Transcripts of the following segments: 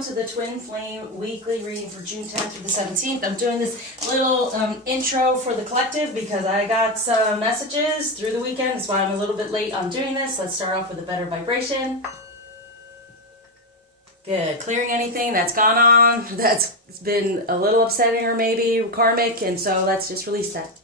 welcome to the Twin Flame weekly reading for June 10th through the 17th. I'm doing this little intro for the collective because I got some messages through the weekend. That's why I'm a little bit late on doing this. Let's start off with a better vibration. Good. Clearing anything that's gone on, that's been a little upsetting or maybe karmic, and so let's just release that.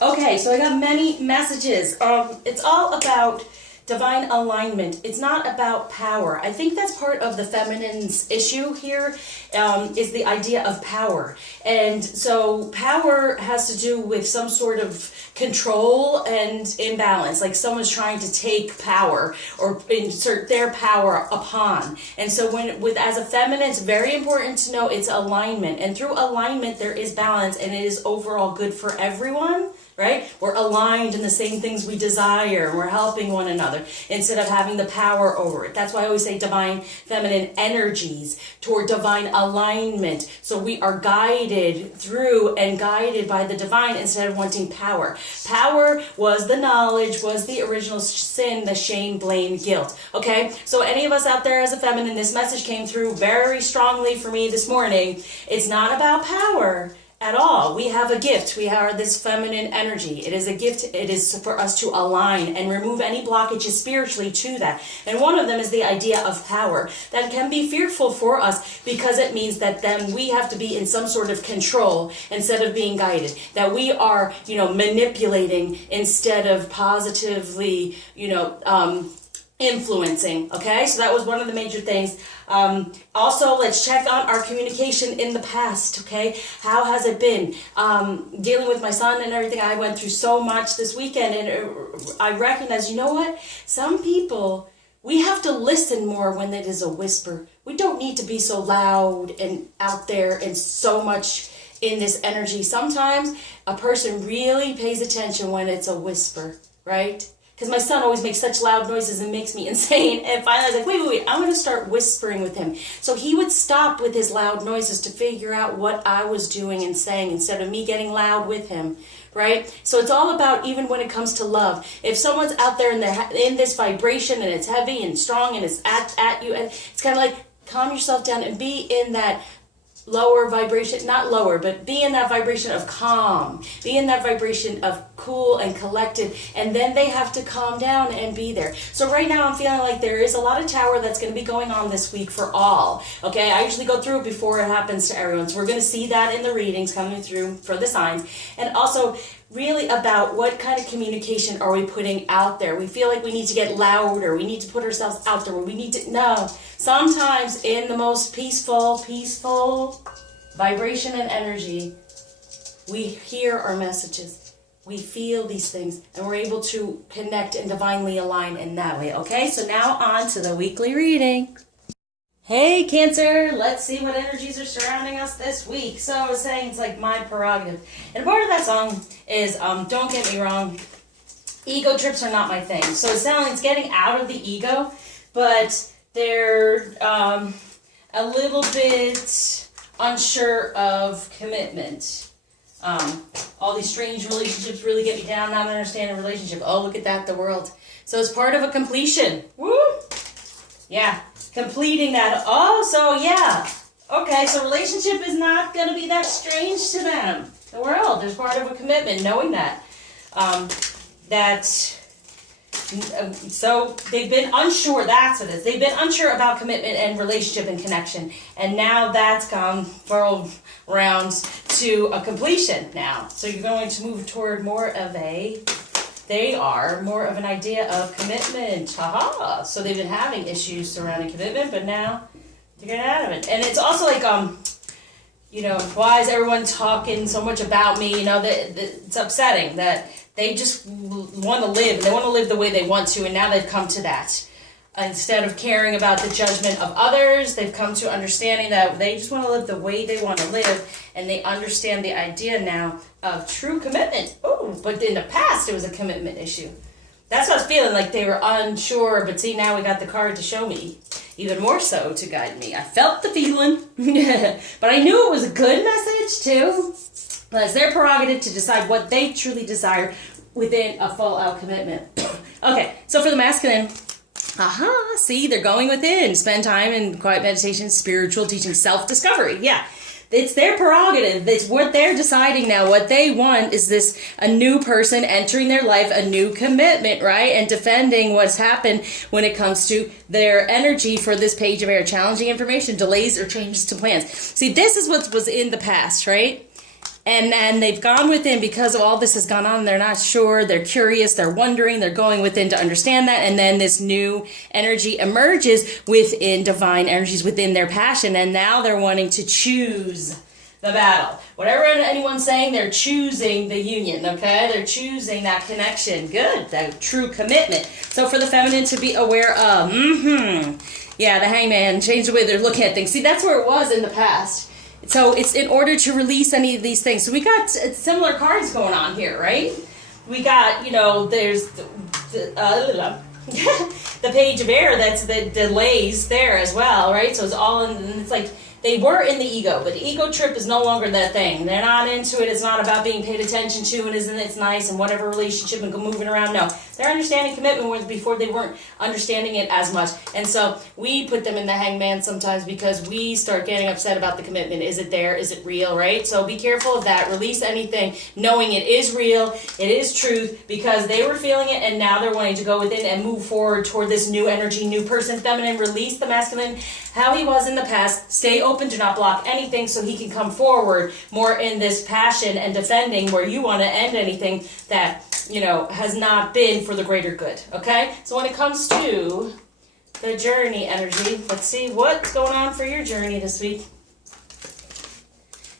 Okay, so I got many messages. It's all about divine alignment. It's not about power. I think that's part of the feminine's issue here, is the idea of power. And so power has to do with some sort of control and imbalance, like someone's trying to take power or insert their power upon. And so as a feminine, it's very important to know it's alignment. And through alignment, there is balance, and it is overall good for everyone. Right? We're aligned in the same things we desire. We're helping one another instead of having the power over it. That's why I always say divine feminine energies toward divine alignment. So we are guided through and guided by the divine instead of wanting power. Power was the knowledge, was the original sin, the shame, blame, guilt. Okay? So any of us out there as a feminine, this message came through very strongly for me this morning. It's not about power at all. We have a gift. We are this feminine energy. It is a gift. It is for us to align and remove any blockages spiritually to that. And one of them is the idea of power. That can be fearful for us because it means that then we have to be in some sort of control instead of being guided. That we are, manipulating instead of positively, influencing. Okay, so that was one of the major things. Also, let's check on our communication in the past. Okay, how has it been? Dealing with my son and everything, I went through so much this weekend, and I recognize, you know what? Some people, we have to listen more when it is a whisper. We don't need to be so loud and out there and so much in this energy. Sometimes a person really pays attention when it's a whisper, right? Because my son always makes such loud noises and makes me insane. And finally I was like, wait, I'm going to start whispering with him. So he would stop with his loud noises to figure out what I was doing and saying instead of me getting loud with him, right? So it's all about, even when it comes to love. If someone's out there and in this vibration and it's heavy and strong and it's at you, and it's kind of like, calm yourself down and be in that lower vibration, not lower, but be in that vibration of calm, be in that vibration of cool and collected, and then they have to calm down and be there. So right now I'm feeling like there is a lot of tower that's going to be going on this week for all. Okay, I usually go through it before it happens to everyone, so we're going to see that in the readings coming through for the signs. And also really about what kind of communication are we putting out there. We feel like we need to get louder, we need to put ourselves out there, we need to, no. Sometimes in the most peaceful vibration and energy, we hear our messages, we feel these things, and we're able to connect and divinely align in that way. Okay, so now on to the weekly reading. Hey Cancer, let's see what energies are surrounding us this week. So I was saying it's like my prerogative. And part of that song is, don't get me wrong, ego trips are not my thing. So it's getting out of the ego, but they're a little bit unsure of commitment. All these strange relationships really get me down. Not understanding a relationship. Oh, look at that, the world. So it's part of a completion. Woo! Yeah, completing that. Oh, so yeah. Okay, so relationship is not going to be that strange to them. The world is part of a commitment, knowing that. So they've been unsure, that's what it is. They've been unsure about commitment and relationship and connection. And now that's gone for rounds to a completion now. So you're going to move toward more of an idea of commitment. Haha. So they've been having issues surrounding commitment, but now they're getting out of it. And it's also like, why is everyone talking so much about me? It's upsetting that they just want to live. They want to live the way they want to, and now they've come to that. Instead of caring about the judgment of others, they've come to understanding that they just want to live the way they want to live, and they understand the idea now of true commitment. Oh, but in the past, it was a commitment issue. That's what I was feeling, like they were unsure, but see, now we got the card to show me, even more so to guide me. I felt the feeling, but I knew it was a good message, too. But it's their prerogative to decide what they truly desire within a full-out commitment. Okay, so for the masculine, Aha, see, they're going within. Spend time in quiet meditation, spiritual teaching, self-discovery. Yeah. It's their prerogative. It's what they're deciding now. What they want is a new person entering their life, a new commitment, right? And defending what's happened when it comes to their energy for this page of air. Challenging information, delays, or changes to plans. See, this is what was in the past, right? And they've gone within because of all this has gone on. They're not sure. They're curious. They're wondering. They're going within to understand that. And then this new energy emerges within divine energies, within their passion. And now they're wanting to choose the battle. Whatever anyone's saying, they're choosing the union, okay? They're choosing that connection. Good. That true commitment. So for the feminine to be aware of, yeah, the hangman, change the way they're looking at things. See, that's where it was in the past. So it's in order to release any of these things. So we got similar cards going on here, right? We got, there's the page of air, that's the delays there as well, right? So it's all in, and it's like they were in the ego, but the ego trip is no longer that thing. They're not into it. It's not about being paid attention to and isn't it's nice and whatever relationship and moving around. No, they're understanding commitment whereas before they weren't understanding it as much. And so we put them in the hangman sometimes because we start getting upset about the commitment. Is it there? Is it real, right? So be careful of that. Release anything knowing it is real, it is truth, because they were feeling it and now they're wanting to go within and move forward toward this new energy, new person, feminine. Release the masculine, how he was in the past. Stay open, do not block anything so he can come forward more in this passion and defending where you want to end anything that, has not been for the greater good, okay? So when it comes to the journey energy, let's see what's going on for your journey this week.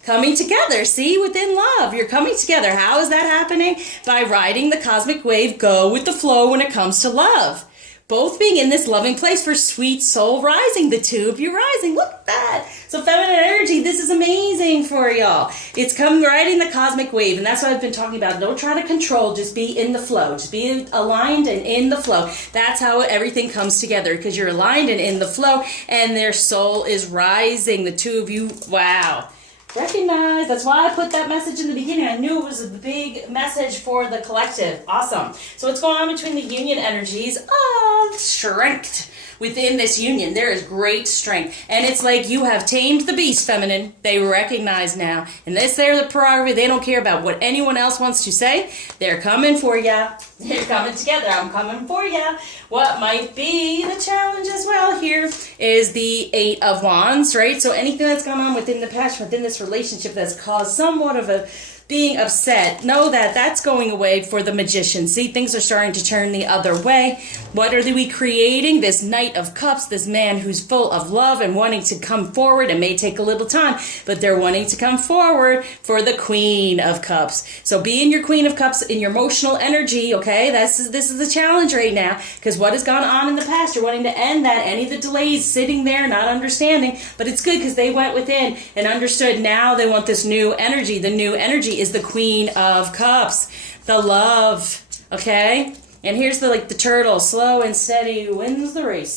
Coming together, see, within love. You're coming together. How is that happening? By riding the cosmic wave, go with the flow when it comes to love. Both being in this loving place for sweet soul rising. The two of you rising. Look at that. So feminine energy, this is amazing for y'all. It's come riding the cosmic wave. And that's what I've been talking about. Don't try to control. Just be in the flow. Just be aligned and in the flow. That's how everything comes together. Because you're aligned and in the flow. And their soul is rising. The two of you, wow. Recognize. That's why I put that message in the beginning. I knew it was a big message for the collective. Awesome. So what's going on between the union energies of strength? Within this union, there is great strength. And it's like you have tamed the beast, feminine. They recognize now. And they're the prerogative. They don't care about what anyone else wants to say. They're coming for ya. They're coming together. I'm coming for ya. What might be the challenge as well here is the Eight of Wands, right? So anything that's gone on within the past, within this relationship that's caused somewhat of a being upset, know that that's going away for the Magician. See, things are starting to turn the other way. What are we creating? This Knight of Cups, this man who's full of love and wanting to come forward. It may take a little time, but they're wanting to come forward for the Queen of Cups. So be in your Queen of Cups, in your emotional energy, okay? This is the challenge right now, because what has gone on in the past, you're wanting to end that. Any of the delays, sitting there, not understanding, but it's good because they went within and understood. Now they want this new energy. The new energy is the Queen of Cups, the love, okay? And here's the turtle, slow and steady wins the race.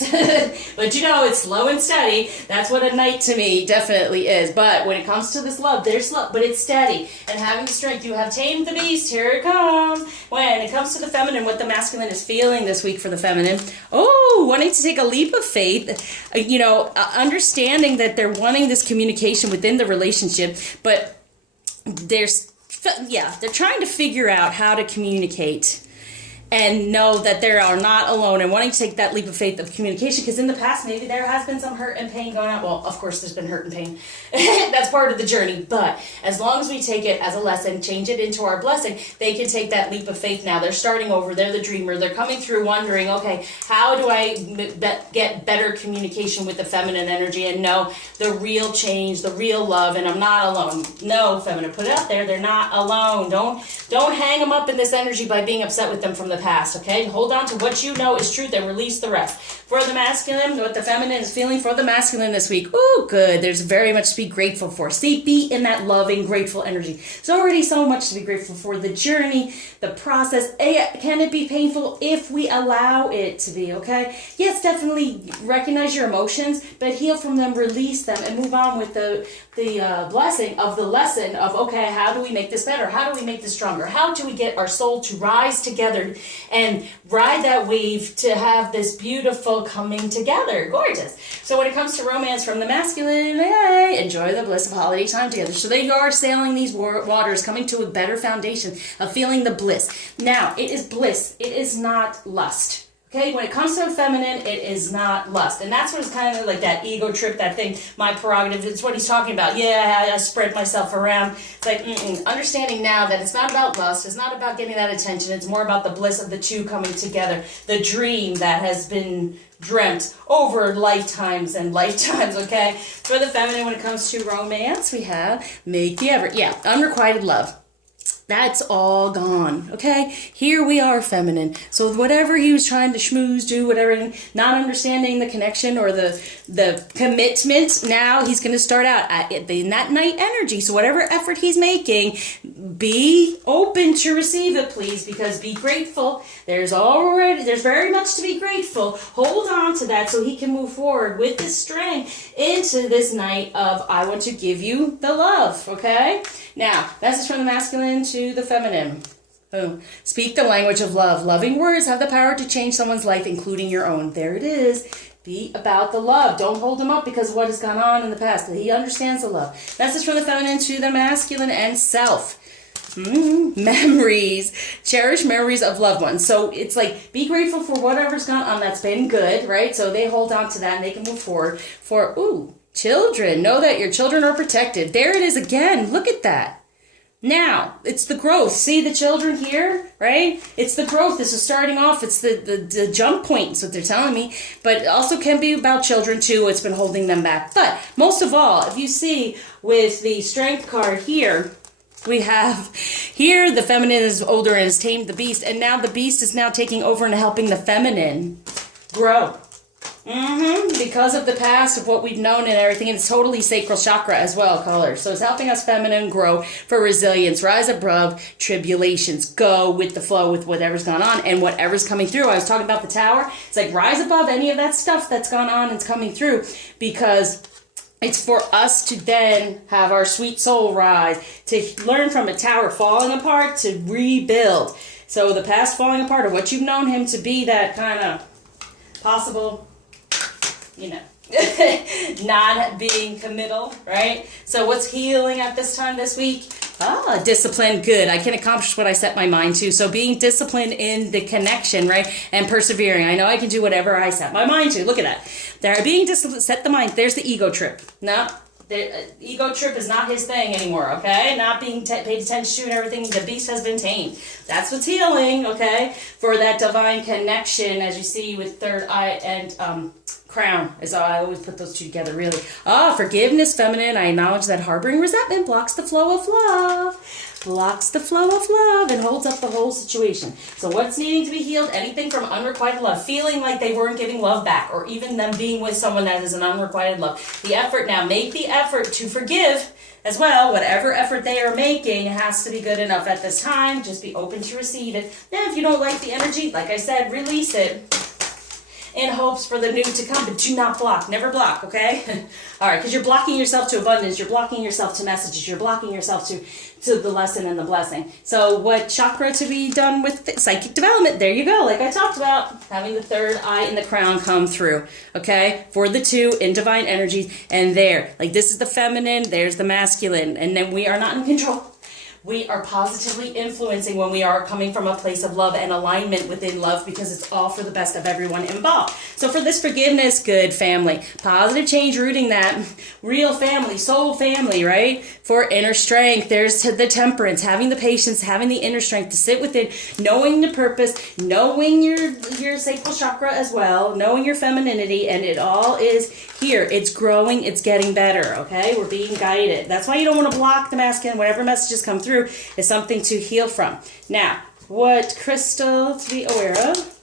But it's slow and steady. That's what a knight to me definitely is. But when it comes to this love, there's love, but it's steady. And having strength, you have tamed the beast. Here it comes. When it comes to the feminine, what the masculine is feeling this week for the feminine, wanting to take a leap of faith, understanding that they're wanting this communication within the relationship, but they're trying to figure out how to communicate and know that they are not alone and wanting to take that leap of faith of communication, because in the past maybe there has been some hurt and pain going on. Well, of course there's been hurt and pain. That's part of the journey, but as long as we take it as a lesson, change it into our blessing, they can take that leap of faith now. They're starting over. They're the dreamer. They're coming through wondering, okay, how do I get better communication with the feminine energy and know the real change, the real love, and I'm not alone. No, feminine, put it out there. They're not alone. Don't hang them up in this energy by being upset with them from the past, okay? Hold on to what you know is truth and release the rest. For the masculine, what the feminine is feeling for the masculine this week, good. There's very much to be grateful for. See, be in that loving, grateful energy. There's already so much to be grateful for. The journey, the process. Can it be painful if we allow it to be, okay? Yes, definitely recognize your emotions, but heal from them, release them, and move on with the blessing of the lesson of, okay, how do we make this better? How do we make this stronger? How do we get our soul to rise together and ride that wave to have this beautiful coming together. Gorgeous. So when it comes to romance from the masculine, enjoy the bliss of holiday time together. So they are sailing these waters, coming to a better foundation of feeling the bliss. Now, it is bliss. It is not lust. Okay, when it comes to a feminine, it is not lust. And that's what's kind of like that ego trip, that thing, my prerogative. It's what he's talking about. Yeah, I spread myself around. It's like, understanding now that it's not about lust. It's not about getting that attention. It's more about the bliss of the two coming together. The dream that has been dreamt over lifetimes and lifetimes, okay? For the feminine, when it comes to romance, we have make the effort. Yeah, unrequited love. That's all gone, okay? Here we are, feminine. So whatever he was trying to schmooze, do whatever, not understanding the connection or the commitment, now he's going to start out in that night energy. So whatever effort he's making, be open to receive it, please, because be grateful. There's very much to be grateful. Hold on to that so he can move forward with this strength into this night of I want to give you the love, okay? Now, message from the masculine to the feminine. Boom. Speak the language of love. Loving words have the power to change someone's life, including your own. There it is. Be about the love. Don't hold him up because of what has gone on in the past. He understands the love. Message from the feminine to the masculine and self. Memories. Cherish memories of loved ones. So it's like, be grateful for whatever's gone on that's been good, right? So they hold on to that and they can move forward. Children, know that your children are protected. There it is again. Look at that. Now, it's the growth. See the children here, right? It's the growth. This is starting off. It's the jump point is what they're telling me. But it also can be about children too. It's been holding them back. But most of all, if you see with the strength card here, we have here the feminine is older and has tamed the beast. And now the beast is now taking over and helping the feminine grow. Because of the past of what we've known and everything, and it's totally sacral chakra as well, color. So it's helping us feminine grow for resilience, rise above tribulations, go with the flow with whatever's gone on and whatever's coming through. I was talking about the tower. It's like rise above any of that stuff that's gone on and coming through, because it's for us to then have our sweet soul rise, to learn from a tower falling apart to rebuild. So the past falling apart, or what you've known him to be, that kind of possible, not being committal, right? So what's healing at this time this week? Discipline, good. I can accomplish what I set my mind to. So being disciplined in the connection, right? And persevering. I know I can do whatever I set my mind to. Look at that. There, being disciplined, set the mind. There's the ego trip. No, the ego trip is not his thing anymore, okay? Not being paid attention to and everything. The beast has been tamed. That's what's healing, okay? For that divine connection, as you see with third eye and crown, as I always put those two together, really. Forgiveness, feminine. I acknowledge that harboring resentment blocks the flow of love. Blocks the flow of love and holds up the whole situation. So what's needing to be healed? Anything from unrequited love. Feeling like they weren't giving love back, or even them being with someone that is an unrequited love. The effort now. Make the effort to forgive as well. Whatever effort they are making has to be good enough at this time. Just be open to receive it. Then if you don't like the energy, like I said, release it in hopes for the new to come, but do not block. Never block, okay? All right, because you're blocking yourself to abundance. You're blocking yourself to messages. You're blocking yourself to the lesson and the blessing. So what chakra to be done with psychic development? There you go. Like I talked about, having the third eye and the crown come through, okay? For the two in divine energies. And there, like this is the feminine, there's the masculine. And then we are not in control. We are positively influencing when we are coming from a place of love and alignment within love, because it's all for the best of everyone involved. So for this forgiveness, good family. Positive change, rooting that. Real family, soul family, right? For inner strength, there's the temperance, having the patience, having the inner strength to sit within, knowing the purpose, knowing your sacral chakra as well, knowing your femininity, and it all is here. It's growing, it's getting better, okay? We're being guided. That's why you don't want to block the masculine. Whatever messages come through is something to heal from. Now, what crystal to be aware of?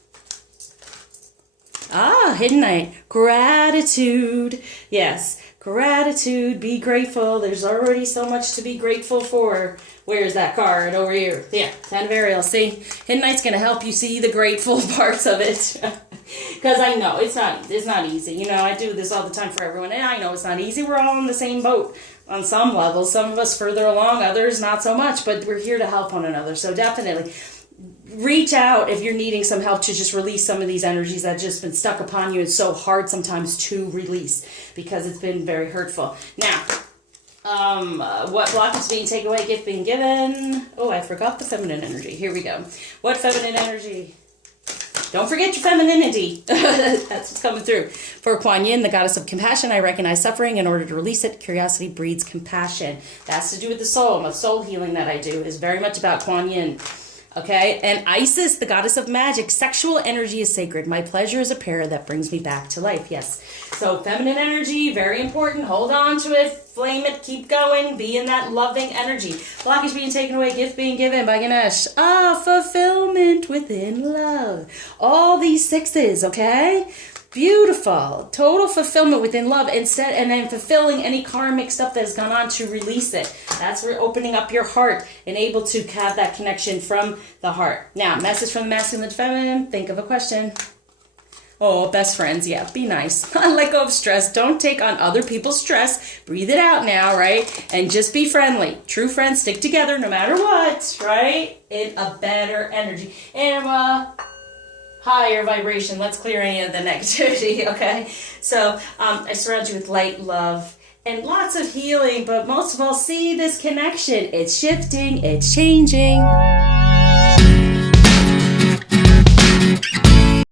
Hidden Light. Gratitude. Yes, gratitude. Be grateful. There's already so much to be grateful for. Where's that card? Over here. Yeah, Ten of Ariel. See? Hidden Light's going to help you see the grateful parts of it. Because I know it's not easy. You know, I do this all the time for everyone, and I know it's not easy. We're all in the same boat on some levels. Some of us further along, others not so much, but we're here to help one another. So definitely reach out if you're needing some help to just release some of these energies that have just been stuck upon you. It's so hard sometimes to release because it's been very hurtful. Now, what block is being taken away, gift being given? Oh, I forgot the feminine energy. Here we go. What feminine energy? Don't forget your femininity. That's what's coming through. For Kuan Yin, the goddess of compassion, I recognize suffering. In order to release it, curiosity breeds compassion. That's to do with the soul. My soul healing that I do is very much about Kuan Yin. Okay, and Isis, the goddess of magic, sexual energy is sacred. My pleasure is a prayer that brings me back to life. Yes. So feminine energy, very important. Hold on to it, flame it, keep going, be in that loving energy. Blockage being taken away, gift being given by Ganesh. Fulfillment within love. All these sixes, okay? Beautiful. Total fulfillment within love instead, and then fulfilling any karmic stuff that has gone on to release it. That's where opening up your heart and able to have that connection from the heart. Now, message from the masculine to feminine. Think of a question. Oh, best friends. Yeah, be nice. Let go of stress. Don't take on other people's stress. Breathe it out now, right? And just be friendly. True friends stick together no matter what, right? In a better energy. And higher vibration. Let's clear any of the negativity, okay? So I surround you with light, love, and lots of healing, but most of all, see this connection. It's shifting, it's changing.